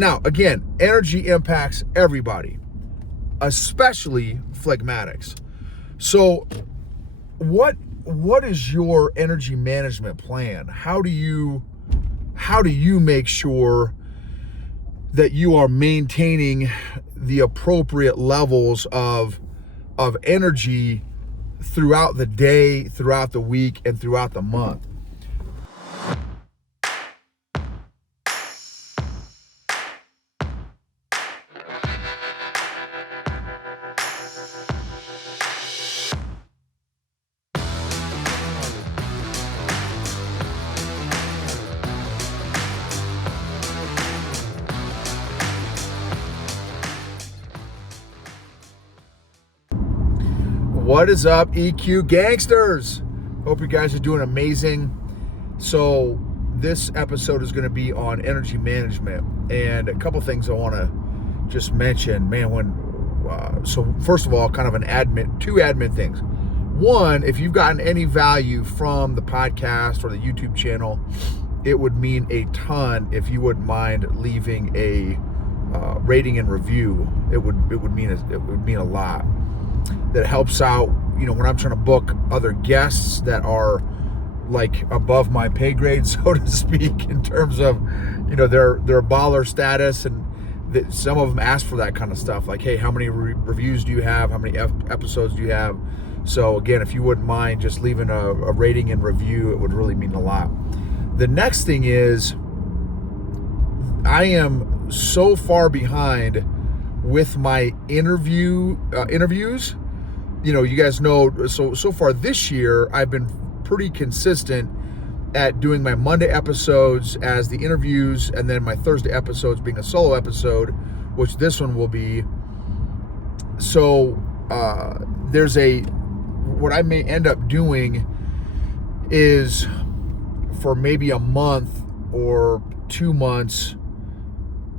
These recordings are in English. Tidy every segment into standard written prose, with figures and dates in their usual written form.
Now, again, energy impacts everybody, especially phlegmatics. So what is your energy management plan? How do you make sure that you are maintaining the appropriate levels of energy throughout the day, throughout the week, and throughout the month? What is up, EQ gangsters? Hope you guys are doing amazing. So this episode is going to be on energy management, and a couple things I want to just mention. So first of all, kind of two admin things. One, if you've gotten any value from the podcast or the YouTube channel, it would mean a ton if you wouldn't mind leaving a rating and review. It would mean a lot. That helps out, when I'm trying to book other guests that are like above my pay grade, so to speak, in terms of, their baller status, and some of them ask for that kind of stuff. Like, hey, how many reviews do you have? How many episodes do you have? So again, if you wouldn't mind just leaving a rating and review, it would really mean a lot. The next thing is, I am so far behind with my interviews. You guys know, so far this year, I've been pretty consistent at doing my Monday episodes as the interviews, and then my Thursday episodes being a solo episode, which this one will be. So what I may end up doing is, for maybe a month or 2 months,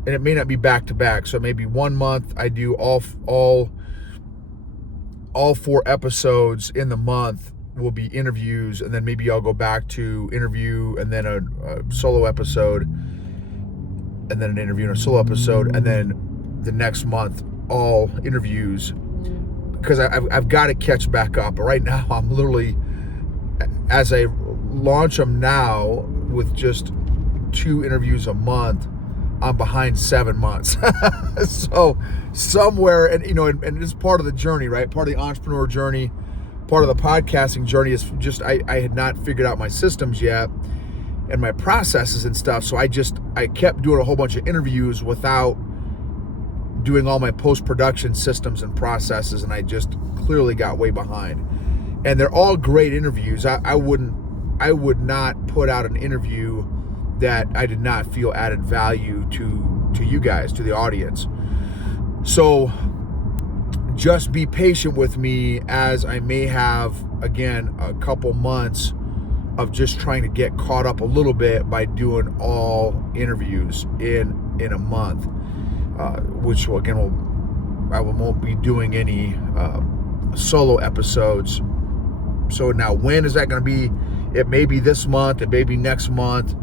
and it may not be back to back. So maybe 1 month I do all 4 episodes in the month will be interviews, and then maybe I'll go back to interview and then a solo episode, and then an interview and a solo episode, and then the next month all interviews, because I've got to catch back up. But right now I'm literally, as I launch them now with just 2 interviews a month, I'm behind 7 months. So somewhere, and it's part of the journey, right? Part of the entrepreneur journey, part of the podcasting journey is just, I had not figured out my systems yet and my processes and stuff. So I kept doing a whole bunch of interviews without doing all my post-production systems and processes. And I just clearly got way behind, and they're all great interviews. I would not put out an interview that I did not feel added value to you guys, to the audience. So just be patient with me, as I may have, again, a couple months of just trying to get caught up a little bit by doing all interviews in a month, which will, again, I won't be doing any solo episodes. So now, when is that going to be? It may be this month, it may be next month.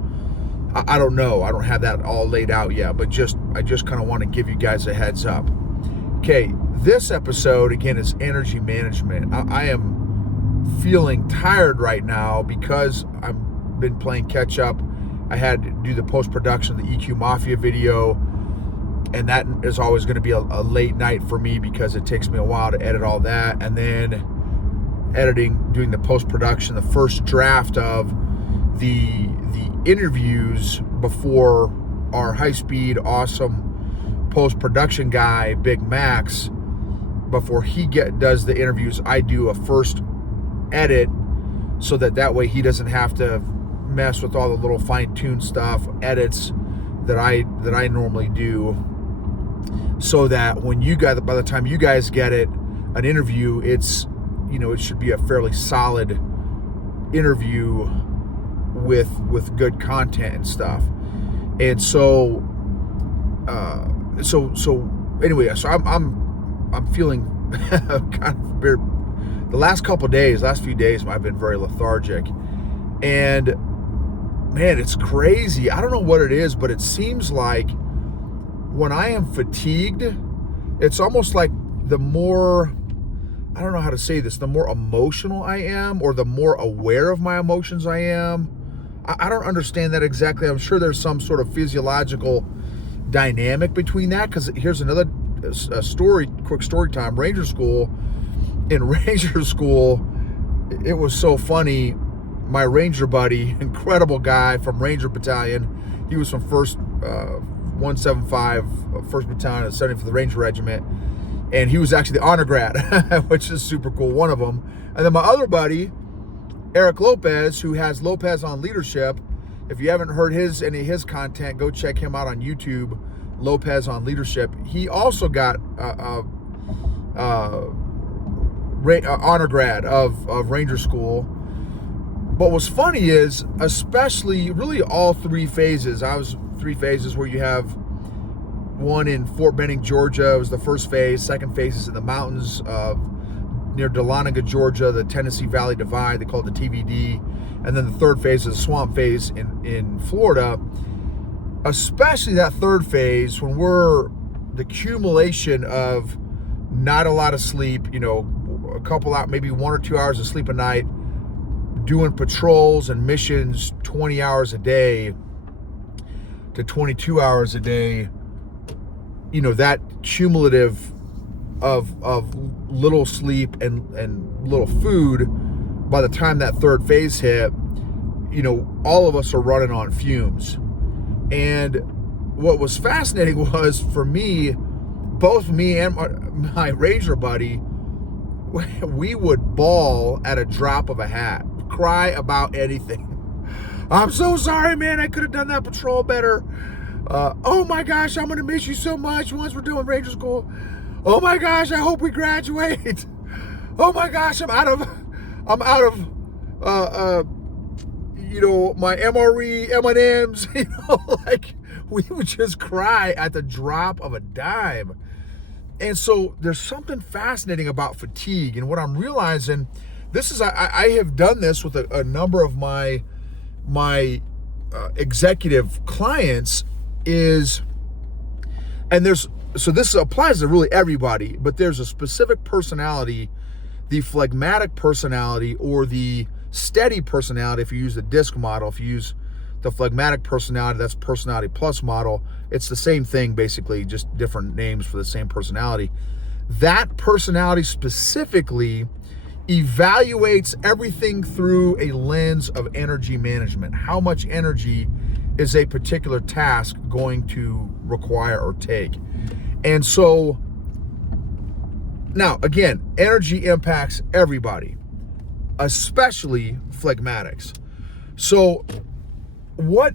I don't know. I don't have that all laid out yet, but I just kind of want to give you guys a heads up. Okay, this episode, again, is energy management. I am feeling tired right now because I've been playing catch up. I had to do the post-production of the EQ Mafia video, and that is always going to be a late night for me because it takes me a while to edit all that. And then doing the post-production, the first draft of the interviews before our high-speed, awesome post-production guy, Big Max, before he does the interviews, I do a first edit so that way he doesn't have to mess with all the little fine-tuned stuff, edits that I normally do, so that when by the time you guys get an interview, it should be a fairly solid interview with good content and stuff. And so anyway, so I'm feeling kind of very, the last few days I've been very lethargic, and man, it's crazy. I don't know what it is, but it seems like when I am fatigued, it's almost like the more, I don't know how to say this, the more emotional I am, or the more aware of my emotions I am. I don't understand that exactly. I'm sure there's some sort of physiological dynamic between that, because here's another story, quick story time. Ranger school, in Ranger school, it was so funny. My Ranger buddy, incredible guy from Ranger Battalion, he was from 175, 1st Battalion of 75th Ranger Regiment, and he was actually the honor grad, which is super cool, one of them. And then my other buddy, Eric Lopez, who has Lopez on Leadership. If you haven't heard any of his content, go check him out on YouTube, Lopez on Leadership. He also got honor grad of Ranger School. But what's funny is, especially really all three phases, I was 3 phases where you have one in Fort Benning, Georgia. It was the first phase. Second phase is in the mountains near Dahlonega, Georgia, the Tennessee Valley Divide. They call it the TVD. And then the third phase is the swamp phase in Florida. Especially that third phase, when we're the accumulation of not a lot of sleep, a couple out, maybe 1 or 2 hours of sleep a night, doing patrols and missions 20 hours a day to 22 hours a day, that cumulative of little sleep and little food, by the time that third phase hit, all of us are running on fumes. And what was fascinating was, for me, both me and my Ranger buddy, we would bawl at a drop of a hat, cry about anything. I'm so sorry, man, I could have done that patrol better. Oh my gosh, I'm gonna miss you so much once we're doing Ranger School. Oh my gosh, I hope we graduate. Oh my gosh, I'm out of my MRE, M&Ms, like we would just cry at the drop of a dime. And so there's something fascinating about fatigue. And what I'm realizing, I have done this with a number of my executive clients, this applies to really everybody, but there's a specific personality, the phlegmatic personality or the steady personality. If you use the DISC model, if you use the phlegmatic personality, that's personality plus model. It's the same thing, basically, just different names for the same personality. That personality specifically evaluates everything through a lens of energy management. How much energy is a particular task going to require or take? And so, now, again, energy impacts everybody, especially phlegmatics. So what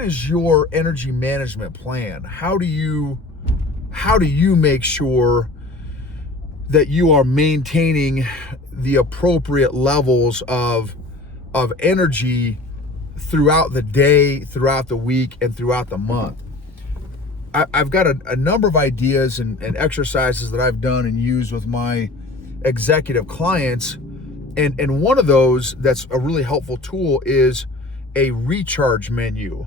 is your energy management plan? How do you make sure that you are maintaining the appropriate levels of energy throughout the day, throughout the week, and throughout the month? I've got a number of ideas and exercises that I've done and used with my executive clients. And one of those that's a really helpful tool is a recharge menu.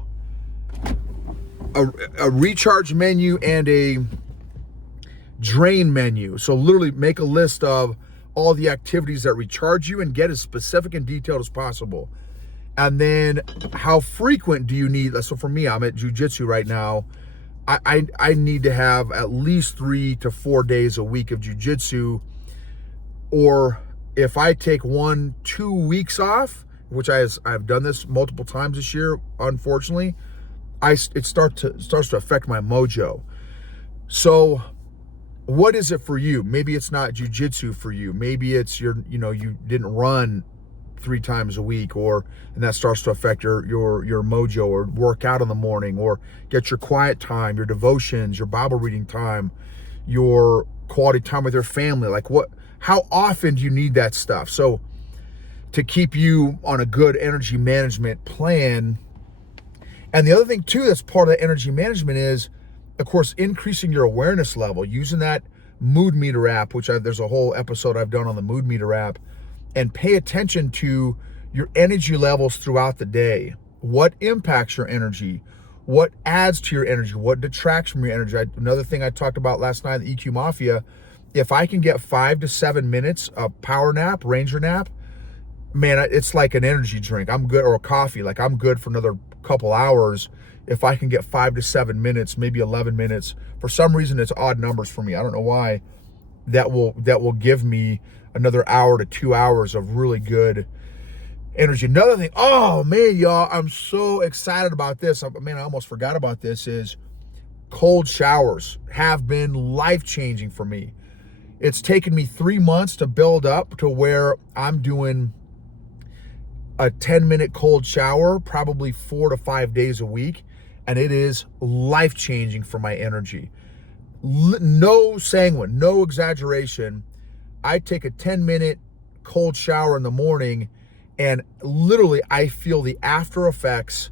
A recharge menu and a drain menu. So literally make a list of all the activities that recharge you and get as specific and detailed as possible. And then how frequent do you need? So for me, I'm at jiu-jitsu right now. I need to have at least 3 to 4 days a week of jiu-jitsu. Or if I take 1-2 weeks off, which I've done this multiple times this year, unfortunately, it starts to affect my mojo. So what is it for you? Maybe it's not jiu-jitsu for you. Maybe it's you didn't run 3 times a week, and that starts to affect your mojo, or work out in the morning, or get your quiet time, your devotions, your Bible reading time, your quality time with your family. Like how often do you need that stuff? So to keep you on a good energy management plan. And the other thing too that's part of the energy management is, of course, increasing your awareness level, using that mood meter app, which there's a whole episode I've done on the mood meter app, and pay attention to your energy levels throughout the day. What impacts your energy? what adds to your energy, what detracts from your energy. Another thing I talked about last night, the EQ Mafia, if I can get 5 to 7 minutes of power nap, ranger nap, man, it's like an energy drink. I'm good, or a coffee. Like, I'm good for another couple hours if I can get 5 to 7 minutes, maybe 11 minutes. For some reason, it's odd numbers for me. I don't know why. That will give me another hour to 2 hours of really good energy. Another thing, oh man, y'all, I'm so excited about this. Man, I almost forgot about this. Is cold showers have been life-changing for me. It's taken me 3 months to build up to where I'm doing a 10-minute cold shower, probably 4 to 5 days a week, and it is life-changing for my energy. No sanguine, no exaggeration. I take a 10-minute cold shower in the morning, and literally I feel the after effects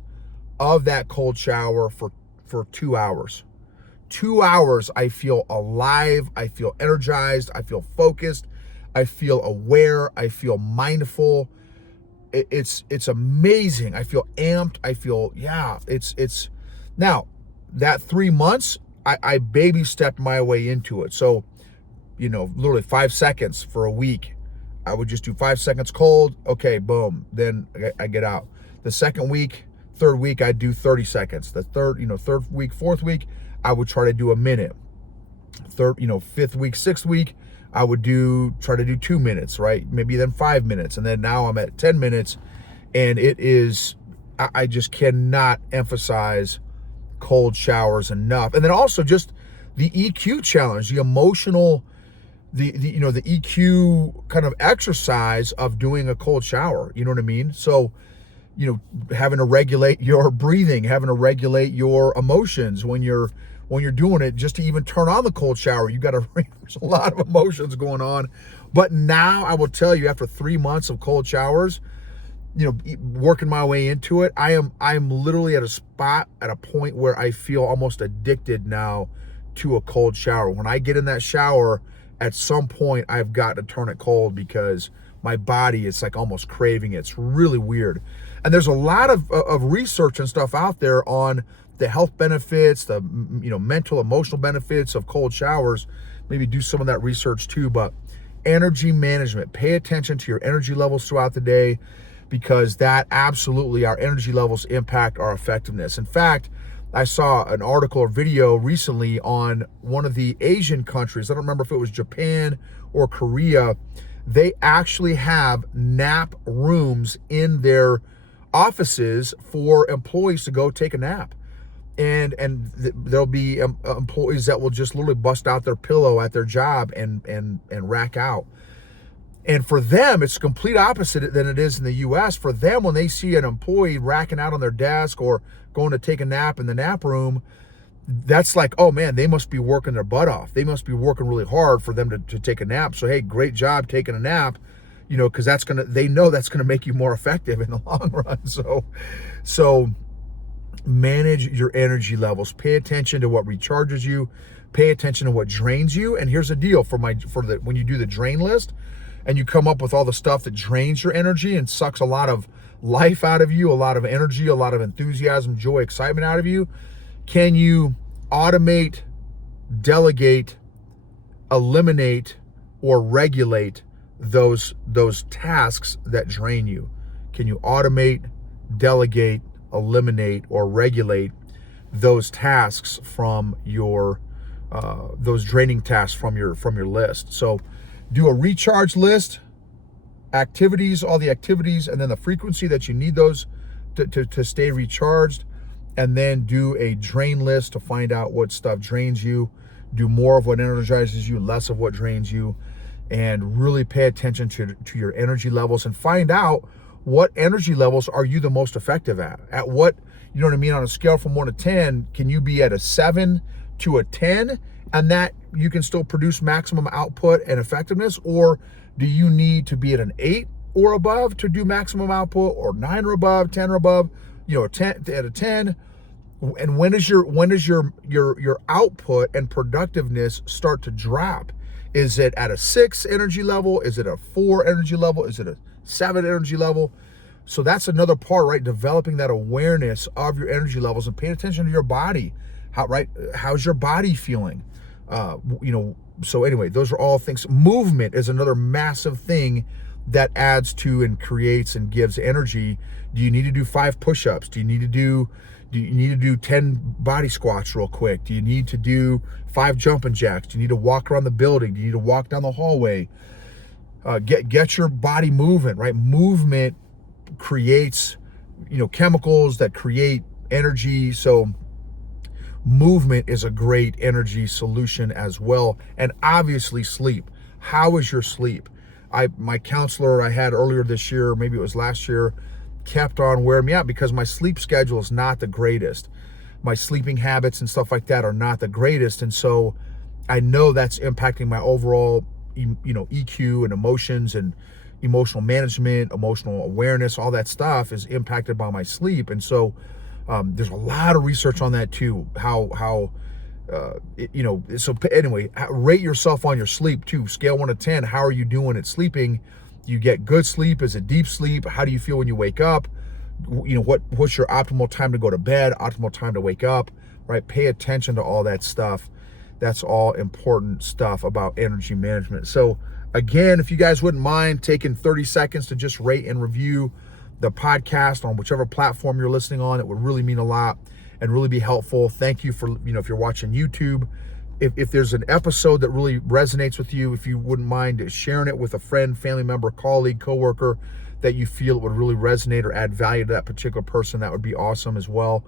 of that cold shower for 2 hours. 2 hours, I feel alive, I feel energized, I feel focused, I feel aware, I feel mindful. It's amazing. I feel amped. I feel, it's now that 3 months, I baby stepped my way into it. So, literally 5 seconds for a week. I would just do 5 seconds cold. Okay, boom. Then I get out. The second week, third week, I'd do 30 seconds. The third week, fourth week, I would try to do a minute. Fifth week, sixth week, I would try to do 2 minutes, right? Maybe then 5 minutes. And then now I'm at 10 minutes. And it is, I just cannot emphasize cold showers enough. And then also just the EQ challenge, the emotional, the EQ kind of exercise of doing a cold shower. You know what I mean? So, having to regulate your breathing, having to regulate your emotions when you're doing it, just to even turn on the cold shower, there's a lot of emotions going on. But now I will tell you, after 3 months of cold showers, working my way into it, I'm literally at a point where I feel almost addicted now to a cold shower. When I get in that shower, at some point I've got to turn it cold because my body is like almost craving it. It's really weird. And there's a lot of research and stuff out there on the health benefits, the mental, emotional benefits of cold showers. Maybe do some of that research too. But energy management, pay attention to your energy levels throughout the day, because that absolutely, our energy levels impact our effectiveness. In fact, I saw an article or video recently on one of the Asian countries. I don't remember if it was Japan or Korea. They actually have nap rooms in their offices for employees to go take a nap. And there'll be employees that will just literally bust out their pillow at their job and rack out. And for them, it's complete opposite than it is in the US. For them, when they see an employee racking out on their desk or going to take a nap in the nap room, that's like, oh man, they must be working their butt off. They must be working really hard for them to take a nap. So, hey, great job taking a nap, because they know that's gonna make you more effective in the long run. So manage your energy levels. Pay attention to what recharges you. Pay attention to what drains you. And here's the deal when you do the drain list, and you come up with all the stuff that drains your energy and sucks a lot of life out of you, a lot of energy, a lot of enthusiasm, joy, excitement out of you, can you automate, delegate, eliminate, or regulate those tasks that drain you? Can you automate, delegate, eliminate, or regulate those tasks from your those draining tasks from your list? So do a recharge list, activities, all the activities, and then the frequency that you need those to stay recharged. And then do a drain list to find out what stuff drains you. Do more of what energizes you, less of what drains you. And really pay attention to your energy levels and find out what energy levels are you the most effective at. At what, on a scale from 1 to 10, can you be at a 7 to a 10? And that you can still produce maximum output and effectiveness? Or do you need to be at an 8 or above to do maximum output, or 9 or above, 10 or above, 10 at a 10? And when does your output and productiveness start to drop? Is it at a 6 energy level? Is it a 4 energy level? Is it a 7 energy level? So that's another part, right? Developing that awareness of your energy levels and paying attention to your body. How's your body feeling? So anyway, those are all things. Movement is another massive thing that adds to and creates and gives energy. Do you need to do 5 push-ups? Do you need to do 10 body squats real quick? Do you need to do 5 jumping jacks? Do you need to walk around the building? Do you need to walk down the hallway? Get your body moving, right? Movement creates, chemicals that create energy. So movement is a great energy solution as well. And obviously sleep. How is your sleep? My counselor I had earlier this year, maybe it was last year, kept on wearing me out because my sleep schedule is not the greatest. My sleeping habits and stuff like that are not the greatest. And so I know that's impacting my overall, EQ and emotions and emotional management, emotional awareness, all that stuff is impacted by my sleep. And so there's a lot of research on that too. So anyway, rate yourself on your sleep too. Scale 1 to 10. How are you doing at sleeping? You get good sleep? Is it deep sleep? How do you feel when you wake up? What's your optimal time to go to bed? Optimal time to wake up, right? Pay attention to all that stuff. That's all important stuff about energy management. So again, if you guys wouldn't mind taking 30 seconds to just rate and review the podcast on whichever platform you're listening on, it would really mean a lot and really be helpful. Thank you for, if you're watching YouTube, if there's an episode that really resonates with you, if you wouldn't mind sharing it with a friend, family member, colleague, coworker that you feel it would really resonate or add value to that particular person, that would be awesome as well.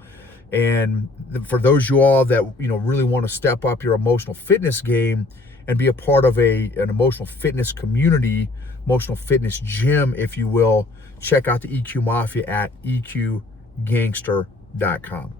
And for those you all that, really want to step up your emotional fitness game and be a part of an emotional fitness community, emotional fitness gym, if you will, check out the EQ Mafia at eqgangster.com.